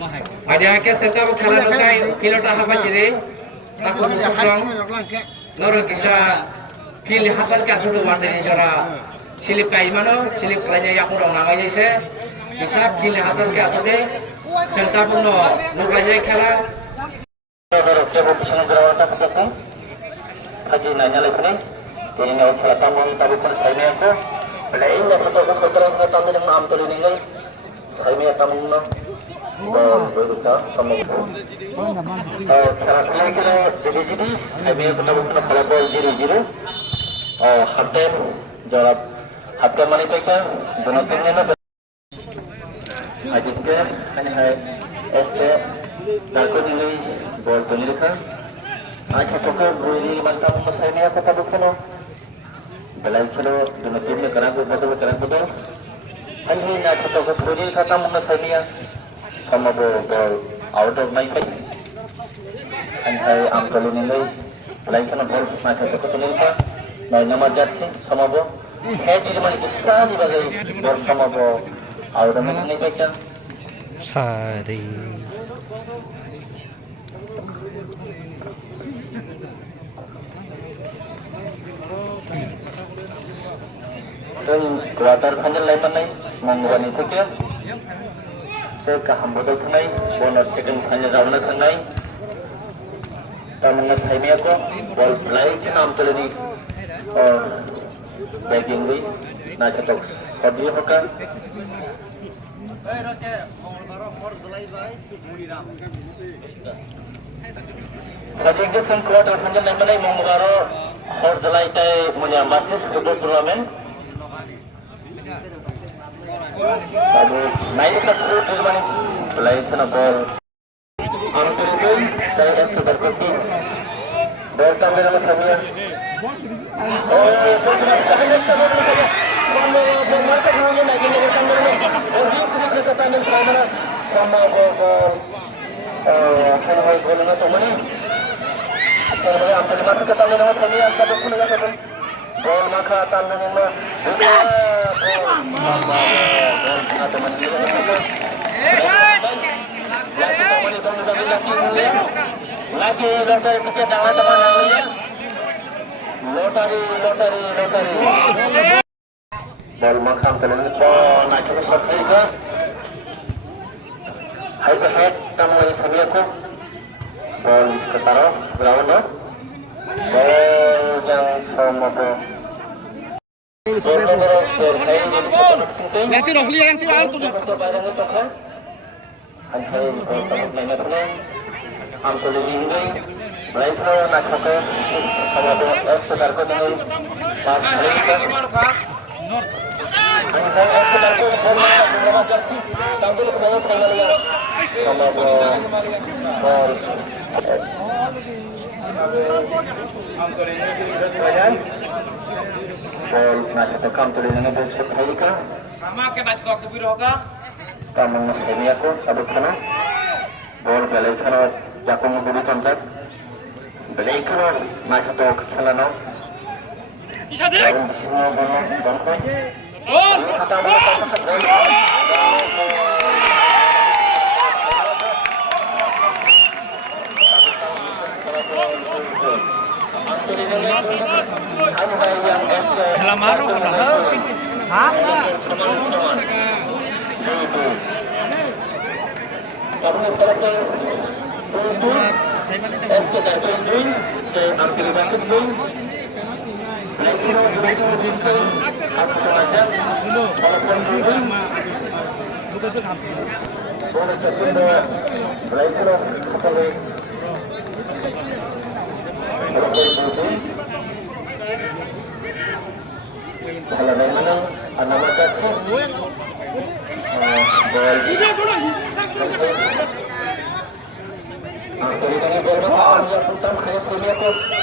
Ada ke serta খেলা দেখাই ফিলটা হাবা জিরে তাকো বুঝছং নর কিসা ফিল হাসাল কে আসুটো বাদে জরা সিলিপ কাইমানো সিলিপ লাইনে ইয়াকো রং নামাই যাইছে কিসা ফিল হাসাল কে আসুতে serta puno nuklajai খেলা Terus bisa berawal tak betul? Haji nanya lagi ni, ini nak salah tamu tamu pun saya ni aku. Lain dah betul betul orang tamu yang maam tu ni ni, saya ni tamu ni. Berusaha sama itu. Kalau kita jadi, saya ni tamu pun kalau boleh jadi. Hatem, jawab hatem mana kita, dono tinggal na. Haji ke, ini hai SK. Nakon ini bol tulis kan, aja pokok beri mantap saya ni apa tahu kono, belai selo dua tim ni kerana betul, hari ni aja pokok beri kata mungkin saya ni sama bol out of my face, hari angkal ini belai selo bol macam pokok tulis kan, nama jersey sama bol, head ini mana besar ni bagai bol sama bol out of my face kan. Sorry. Kuarter final lain mana? Menggunakan itu ke? Saya kaham betul senai, bonus second final round senai. Tamu saya ni aku, ball play ke nama tu ni, bagging ni, nak cetok kodiah hokan. Tadi ke sen kuarter final lain mana? Menggunakan hor jalai tay punya masis football tournament. Lalu naik ke seluruh dunia ni, lain sana bol. Angkat itu, saya esok berkosi. Bol tambah nama saya. Bol macam mana lagi ni bol tambah ni? Bol dia sedikit kata ni saya mana? Sama bol. Saya bol mana tu mana? Saya ambil macam kata ni nama saya. Angkat tu pun ada bol. Bol maka tambah ni mana? Lagi lotari tiket dalam teman namanya lotari. Bol makam telan bol nak cukup seperti ke? Hai head kamu ini sambil aku bol ketaruh ground bol yang sama bol. Nanti dah lihat nanti ada tu. Angkul ini, mereka nak cakap sama dengan sekedar kau dengan pas mereka. Angkul sekedar kau dengan beberapa jersey, tampil kepada pengalih sama bol. Angkul ini berjalan. Bol nak cakap tampil dengan bol seperti Sama ke bat kau kebir hoga? Kamu mesti aku sabuk sana. Bol belai sana. Jakong budi kontak, belai kalau macam tu kelana. Bisa deh. Semua bol. Bol. Kelamaru kan? Hah? Kamu sekarang kalau memang anak macam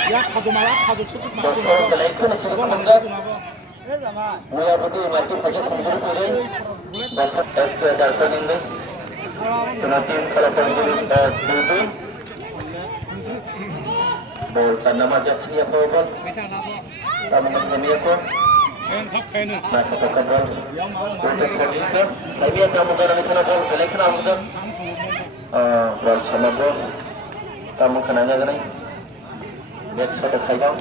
Ya, kado malah, kado cukup Mulia putih masih pakai kumpul kuring. Dasar SK Darsan ini. Tunatin kalau kumpul dulu. Bol tanam aja sih apa bol? Kamu masih aku. Nah, satu kabel. Terus sedikit. Saya kamu dari sana bol, balik kamu bol sama bol kamu kenanya gini lihat satu kaitan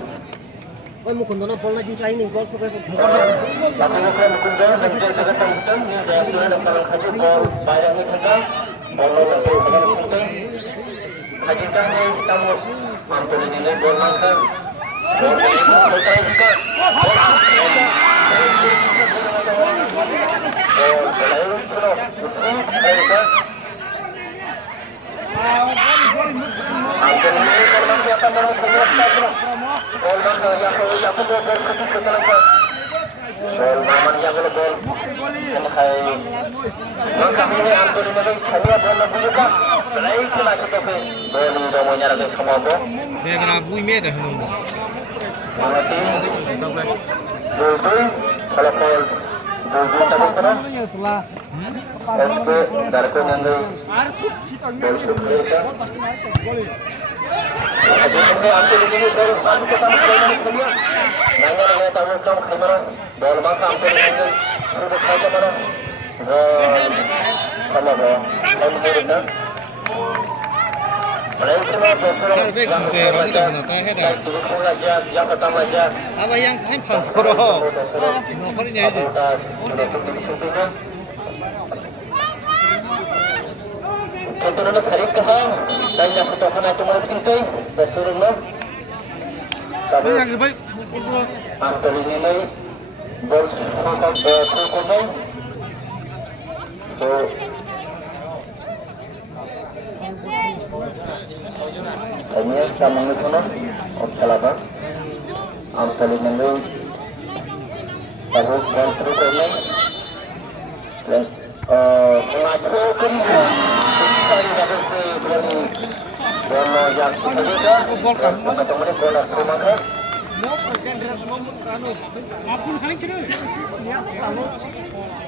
Oi Mukundana bol na jis lain bol sobe lakukan mukunda dan jaga tanggung ni dia sudah dapat kasih bol bayar ni kita bol nanti akan kita hajikan ni kamu mampu ini bol makan bol ini selesai juga Apa yang saya pantoro? Nokornya itu. Contohnya sering kah? Tanya fotokan itu mau singkai, besurun lo. Tapi yang lebih antar ini nih, bol foto foto so kayaknya sama itu nih, apa? Antar ini nih, harus bol terus ini. Dan pengacu kerja, kita harus beri bola yang kita juga, ketemu di bola rumah kan.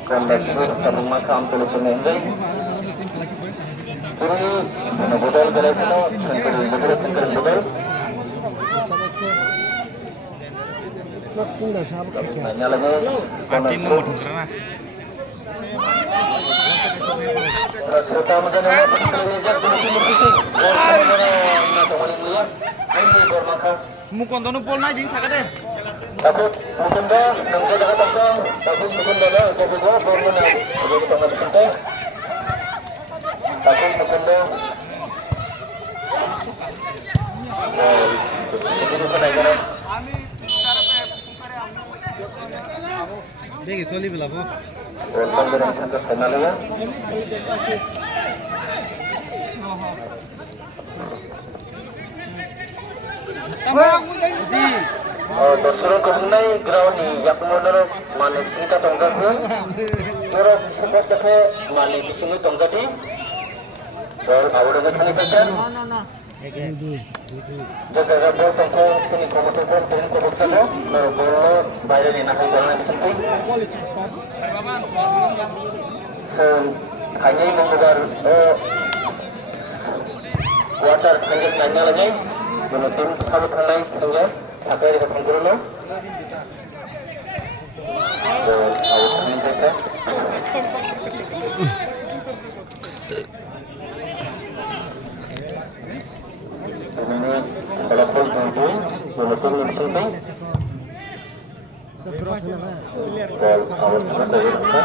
Kalau terus rumah kamu tulis ini, ini betul betul betul. Banyak lagi. Atin nomor berapa? Serta mengenai Mukondono pol na jing sakade. takut mukunda nangsa jaga tangkang takut mukunda na kebuka baru na jadi tangan santai takut mukunda jadi kenai kana Degi soli bilabo. Welcome dengan santai kenal ya Dosro kemenai ground ni yak monor mane kita tongga ke Toro sebab dekat mane di sini tongga di Dor awal dah kali pesan jaga bol tongga sini kamu tongga sini kamu tongga Dor bol bayar ni nak jalan di sini so hanya mengejar water hanya nanya lagi Menutin kamu kenai tongga Apa yang kita dulu? Awak minta. Ini kalau pun tunggu, menutup menutup. Kalau awak minta juga.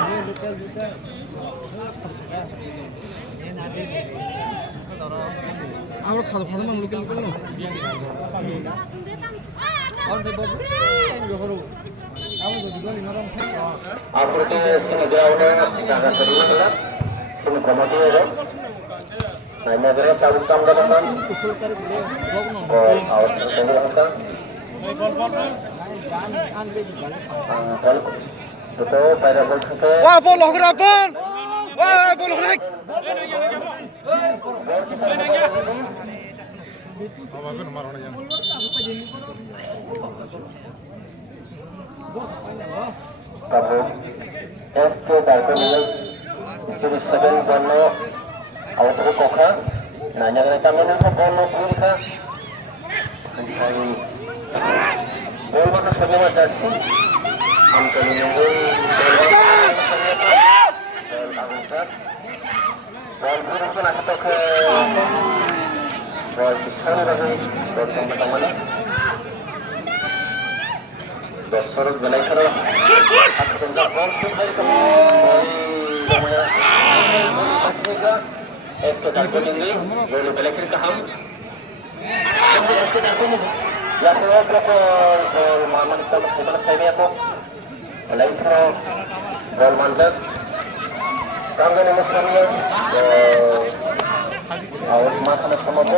Awak kalau mang lokal lokal. Afrika sini ground jaga terus lah. Sini komodi ada. Nah ini ada tahu tamu datang. Oh awak terus datang. Angkal. Betul pada bol kita. Wah bol harapan. Wah bol harapan. Kamu SK Darko Milik Ciri Segan Bono Awak terus kokha Nanya kami nak Bono Pulika Mencari Bono maka semua dasi Ambil nunggu Bono Bono bol biru pun nak ke bol pisau lagi bol sama mana bol sorot belai karo aku tengah bol sudah itu इसके दांतों लेंगे गोली blacker का हम इसके दांतों में या तो और मामन का मतलब सही है को ब्लैकर गोल मंडल कांगने में सामने और माथा में समझो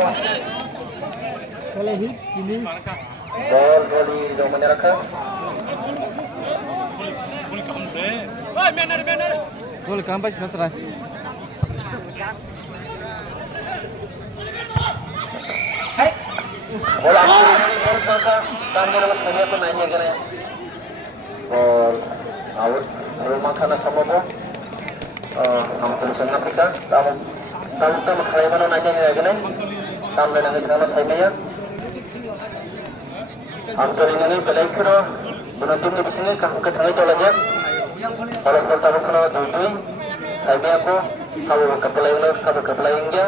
Kalau hit ini गोल गोली जो मैंने रखा Oi, mener. boleh kampai selesai. बोला बोल का कांगने में सामने को नहीं करे और rumah kana sama po hampir sana kita tamu kaya mana nanya ya gini tamu nanya sana saya ya hampir ini belai kira benar-benar di sini kaham ketemu itu aja kalau tamu kena duduk saya aku kalau kepala India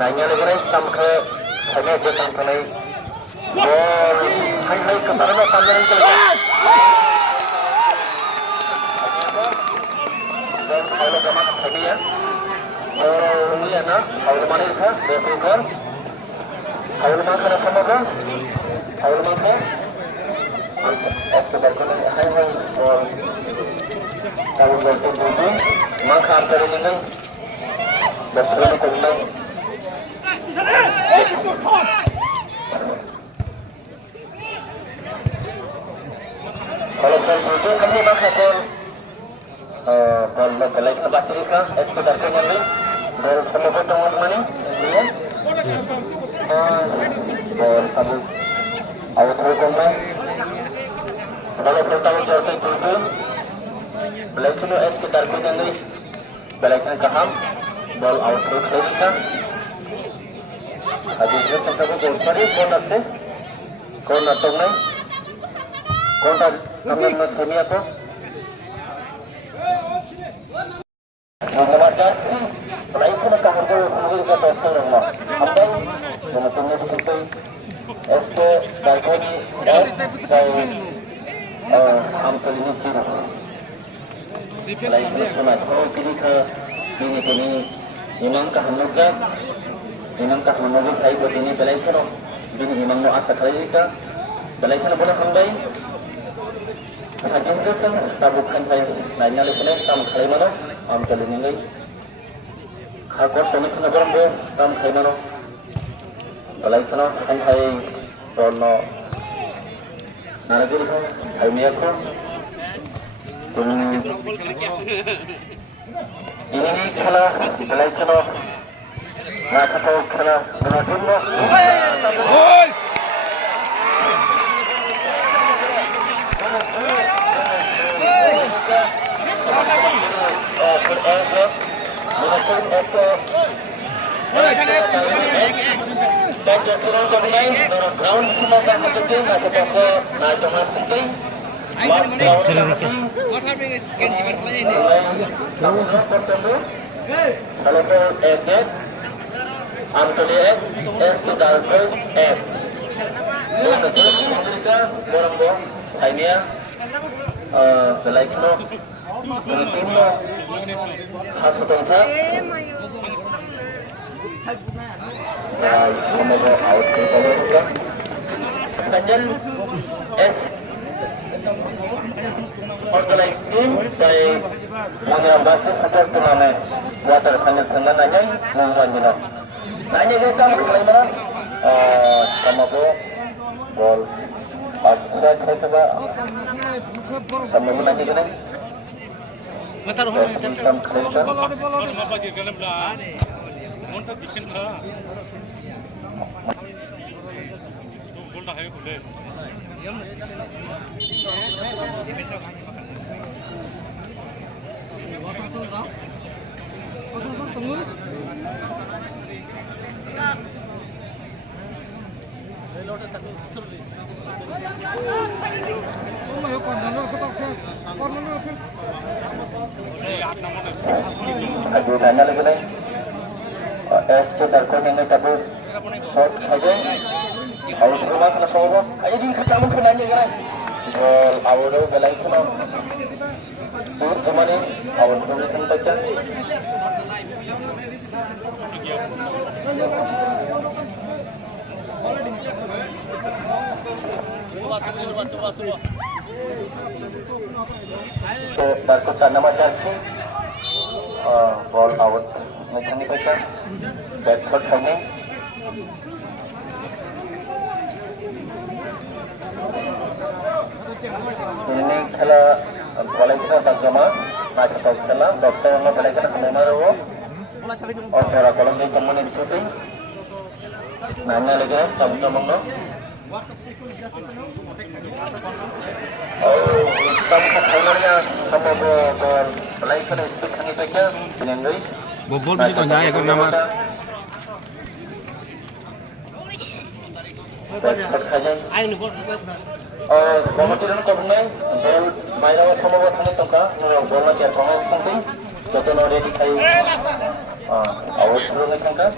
nanya lagi nih tamu ke saya aja tamu kena hai kesana sambil ini kalau gamak tadi ya, ini ya na, kalau mana itu, betul. Kalau mana kena sama kan, kalau mana, esok berkena, hai, kalau betul, maka antara ini, bersama dengan, kalau betul, ini maka bol belai kena bacaika, esok darkan yang ni, bol sama potong mana ni, bol sabu, awak terukam ni, kalau pertama jatuh itu, belai kena esok darkan yang ni, belai kena kaham, bol awak terukam ika, hadis ni sampai bol sari, kau nak tong ni, kau tak kamera mas kami apa? Mengajar selain itu nak hamil hamil ke pasal rumah. Hamil dengan tujuan itu SK dalkoni dan hamil ini ciri. Selain itu kalau pilih ke ini imam kah menuzak, saya buat ini belai kalau ini imam mau asal kali kita belai kalau boleh hamil. Haji itu kan tabukan saya nanya lagi ni sama kali mana am kali ni lagi. Kalau kami kena berambil sama kali mana. Balai kana hai tono naragil kan hai miako. Ini kena balai kana nak tahu kena dengan dulu. Dan jatuh kami ground semua kan betul masih pakai najongan sekali. Kalau egg, antara egg, es tu dalgol egg. Terus kita borong aimia, belai kilo, kilo, hasil tongsa. Semoga out kita juga. Kanjal es organ tim dari mana bahasa atau mana water kanjal kanjal nanya ngomong nanya. Nanya kita mulai mana? Semoga bol. Saya coba sama nanti kan. Mata roh macam apa sih kalau dah. Monta dikin lah. Tu bolta hai boleh. Oh, my God, Aduh tanya lagi nih. SC Darko ini tabu short aja. Awal rumah kena soro. Ayo di kamu kenanya kan. Gol awal belai kena. Tur kemana? Awal rumah kena baca. Darko nama jersey. Ball out. Macam ni baca. Back shot kena. Ini kalau boleh kita terjemah, macam tu setelah doktor orang boleh kita kena roh. Orang kalau ni kemudian disuruh, nanya lagi, sama-sama no. Oh, sama sebenarnya sama bol boleh kita ikut kami baca, penyanggai. Bobol mesti tu nyai aku nama. Backshot saja. Ayo nih bol. Kemudian kau ni bol mainan sama buat ni toka, bol macam apa sampai, jatuh nori dikai. Awal suruh ni kan?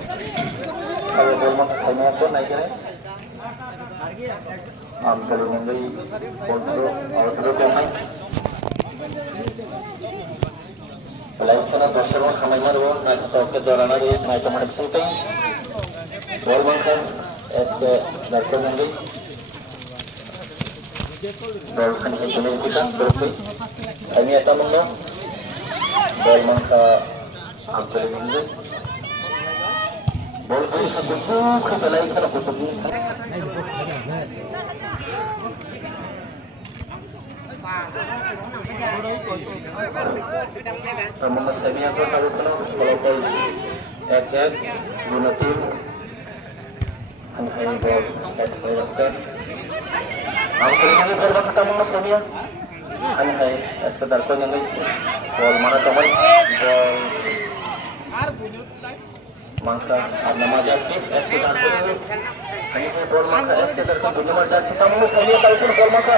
Kalau bol macam kami apa naik ni? Kalau mengai bol suruh, awal suruh kami. Belai kena dosa orang kami maru, naik toke dorana ni, naik kemana sampai. Bol macam SC Darko mengai. Bol kan ini kita berapa? Kami akan menang. Bol mangka ambil ini. Bol ini satu buku belai kan buku buku. Ramai saya ni aku tahu kalau bol ek guna tim. Hanya bol ek. Aku ini berapa ketemu mas Romia? Hanya sekedar kau yang bol mana teman bol mangsa nama jersey sekedar kau hanya bol mangsa sekedar kau nama jersey kamu saya tahu pun bol mangsa.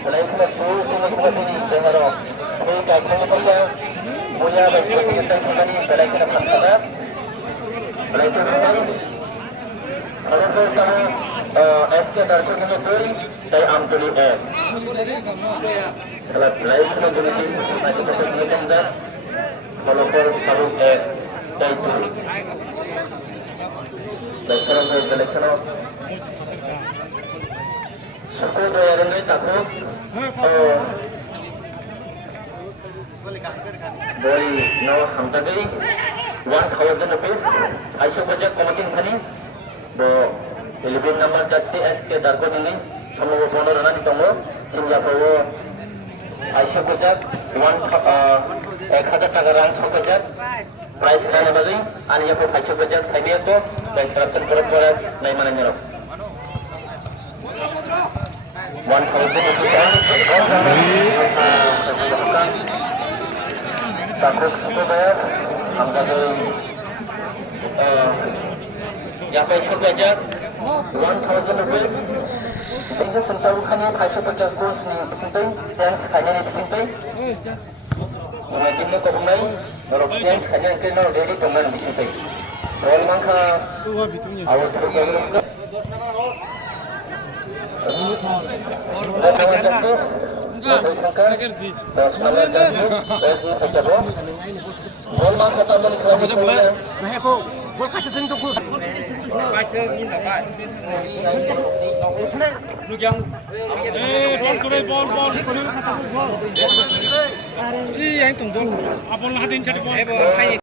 Selain itu, semua ini dengar orang. Ini kaitnya perlu punya baju kita ini selain kita pasang. Selain itu, kalau kita SC Darko ini beri, saya ambil air. Kalau selain itu jadi macam macam ni kan, kalau taruh air, saya beri. Lepas itu selection suku daerah ini takut dari no hamta dari 1,000 rupees aisyah budget komakin kani bo 11 number jersey SC Darko ini sama bono rana di tomo Singapore aisyah budget 1,000 taka rang budget price nana bagi ani aku aisyah budget saya tu dan serapkan korporat lain mana nyerap 1,000 takut suku bayar angka yang peso belajar 1,000 rupiah sehingga sentaru kanya peso belajar kurs ni penting yang sekanya ni penting mengajimu kau bungai norok yang sekanya kena dari teman penting kalau mangka awal terus bol mas kata beli kerja boleh. Nah aku bol kasih sentuh aku. Baca ni nak baca. Lu yang bol. Ini konon kata bol. Iya yang tunggu. Abang lah hadin cari bol. Bol kaya